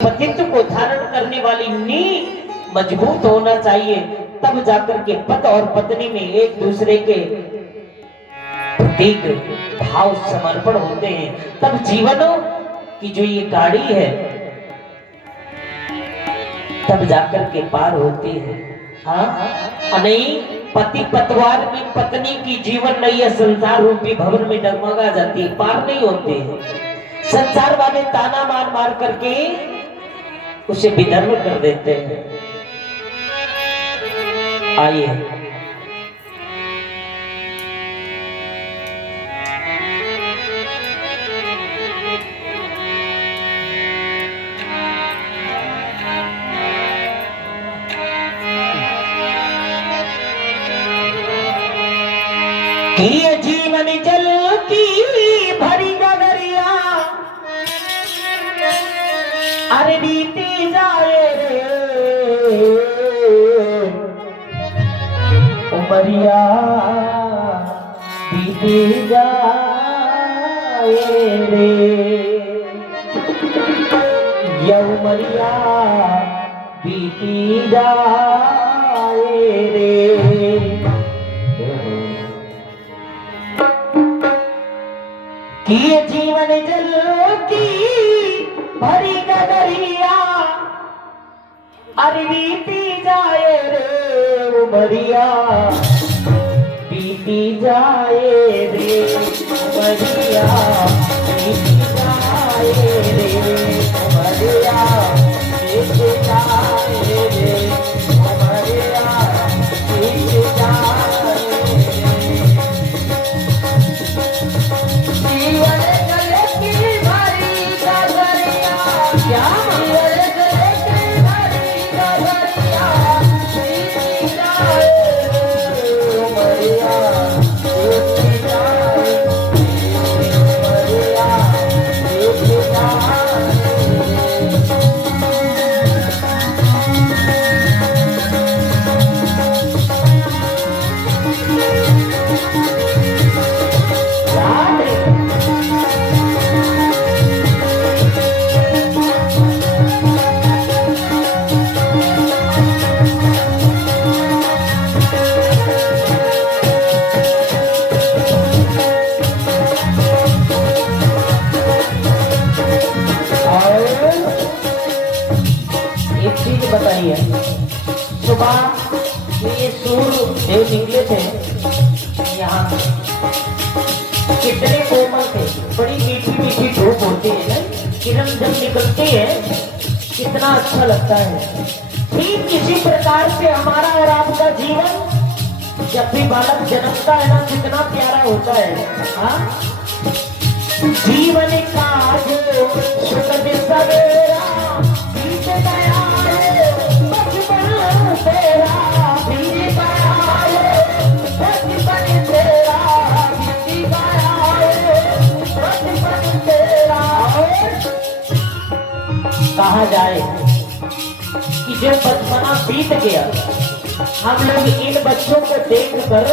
पतित्व को धारण करने वाली नींव मजबूत होना चाहिए, तब जाकर के पति और पत्नी में एक दूसरे के प्रतीक भाव समर्पण होते हैं। तब जीवनों की जो ये गाड़ी है तब जाकर के पार होती है। हाँ नहीं, पति पतवार में पत्नी की जीवन नैया संसार रूपी भवन में डगमगा जाती है, पार नहीं होते हैं। संसार वाले ताना मार मार करके उसे विधर्म कर देते हैं। आइए ये जीवन जल की भरी गगरिया अरे बीती जाए रे उमरिया बीती जाए रे ये उमरिया बीती जाए रे। कि ये जीवन जल की भरी गगरिया अरे बीती जाए रे उमरिया बीती जाए रे उमरिया बीती जाए रे उमरिया बीती जाए रे उमरिया बीती जाए बताइए। सुबह ये सूर्य देव निकले थे यहाँ, कितने कोमल थे, बड़ी मीठी मीठी धूप होती है ना, किरण जब निकलती है कितना अच्छा लगता है। ठीक इसी प्रकार से हमारा और आपका जीवन जब भी बालक जन्मता है ना कितना प्यारा होता है। हाँ, जीवन का जो सुखद सवेरा बीत गया कहा जाए कि जो बचपना बीत गया, हम लोग इन बच्चों को देखकर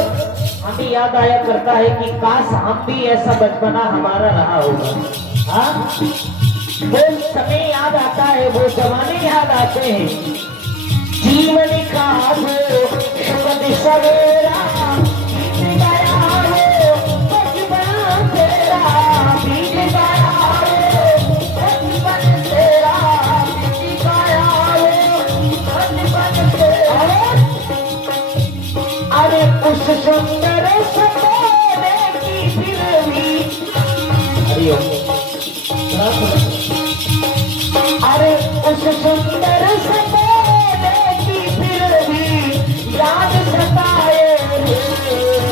हमें याद आया करता है कि काश हम भी ऐसा बचपना हमारा रहा होगा। हाँ, वो समय याद आता है, वो जमाने याद आते हैं। जीवन का जो सुखद सवेरा बीत गया हो, बचपन तेरा बीत गया हो, बचपन तेरा बीत गया हो, बचपन तेरा। अरे उस सुंदर सपने की फिर भी अरे उस सुंदर सपने की फिर भी याद सताए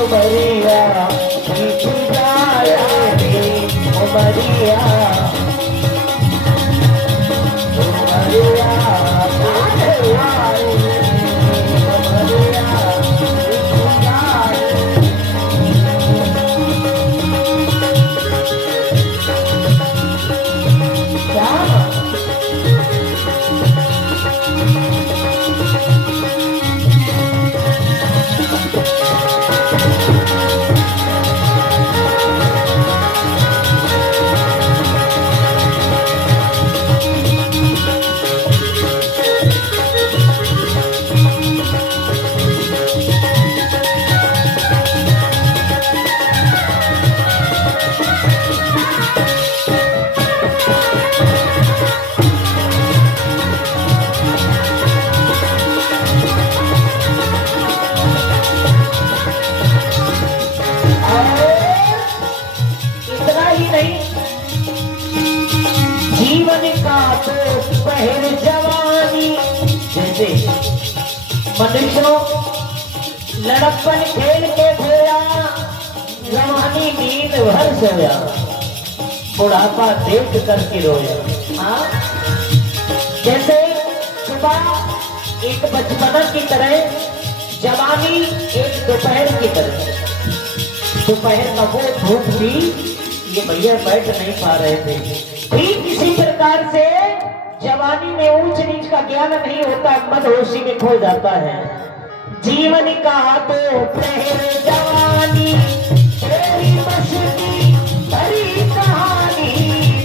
उमरिया बीत जाए रे उमरिया उमरिया बीत जाए उमरिया बीत जाए। दोपहर जवानी, जैसे मनुष्यों लड़कपन खेल के खोया, जवानी नींद भर सोया, बुढ़ापा देख करके रोया। हाँ, जैसे सुबह एक बचपना की तरह, जवानी एक दोपहर की तरह। दोपहर का वो धूप भी ये भैया बैठ नहीं पा रहे थे। ठीक इसी प्रकार से जवानी में ऊंच नीच का ज्ञान नहीं होता, मदहोशी में खो जाता है। जीवन का दोपहर जवानी, तेरी मस्ती भरी कहानी,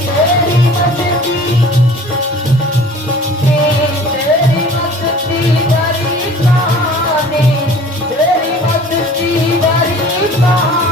तेरी मस्ती, तेरी मस्ती भरी कहानी, तेरी मस्ती भरी कहानी।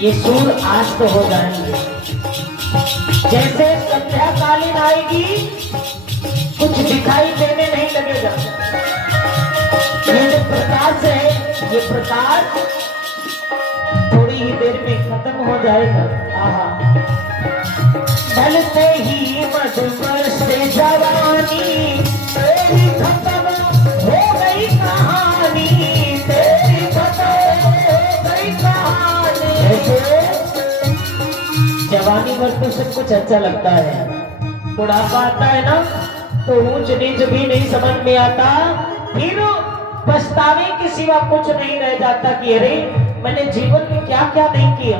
ये सूर आस्त हो जाएंगे। जैसे संध्या कालीन आएगी, कुछ दिखाई देने नहीं लगेगा। ये जो प्रकाश है, ये प्रकाश थोड़ी ही देर में खत्म हो जाएगा। आहा, ढलते ही मधुमस्त जवानी, तेरी खत्म हो गई कहानी, तेरी खत्म हो गई कहानी। जवानी भर तो सब कुछ अच्छा लगता है, बुढ़ापा आता है ना तो ऊंच नीच भी नहीं समझ में आता, फिर पछतावे के सिवा कुछ नहीं रह जाता कि अरे मैंने जीवन में क्या क्या नहीं किया।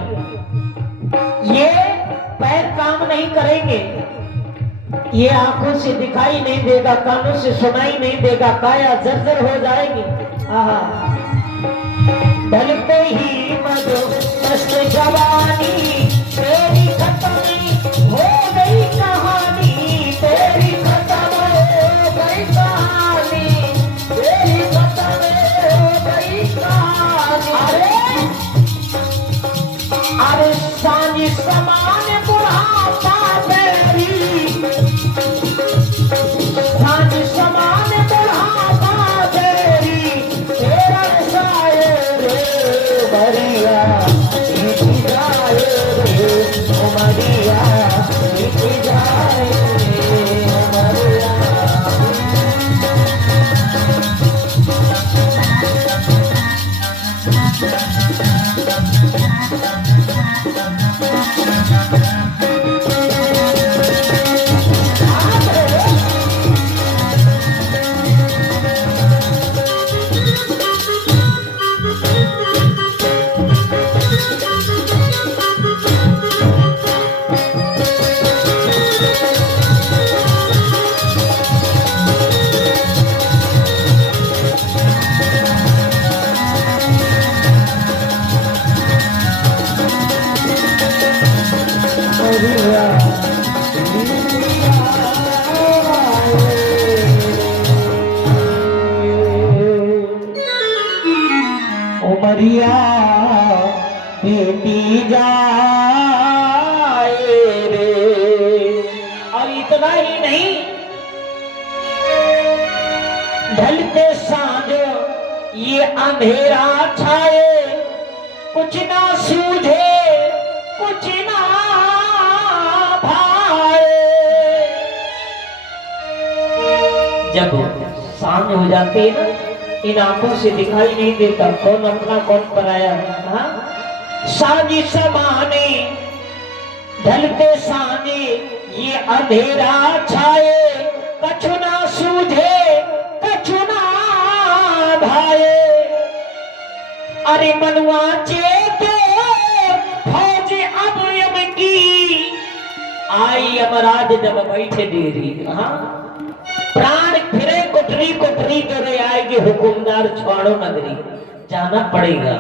ये पैर काम नहीं करेंगे, ये आंखों से दिखाई नहीं देगा, कानों से सुनाई नहीं देगा, काया जर्जर हो जाएगी। आहा, ढलते ही मस्त जवानी, तेरी खत्म हो गई कहानी, तेरी खत्म हो गई कहानी, तेरी खत्म हो गई कहानी। अरे सांझ समान बुढ़ापा तेरी, सांझ समान बुढ़ापा तेरी, तेरा साये रे बरिया जाए रे उमरिया, जाए रे उमरिया। उमरिया बीती जाए रे। और इतना ही नहीं, ढलते सांझ ये अंधेरा छाए, कुछ ना सूझे कुछ ना भाए। जब सामने हो जाती है ना, इन आंखों से दिखाई नहीं देता कौन अपना कौन पराया। हाँ, साँझ समाने ढलते साँझ ये अंधेरा छाए, कछु ना सूझे कछु ना भाए। अरे मनुआ चेते फौज अब यम की, आई यमराज जब बैठे डेरी। हाँ, प्राण फिरे कोठरी कोठरी करे आएगी हुकुमदार छोड़ो नगरी, जाना पड़ेगा।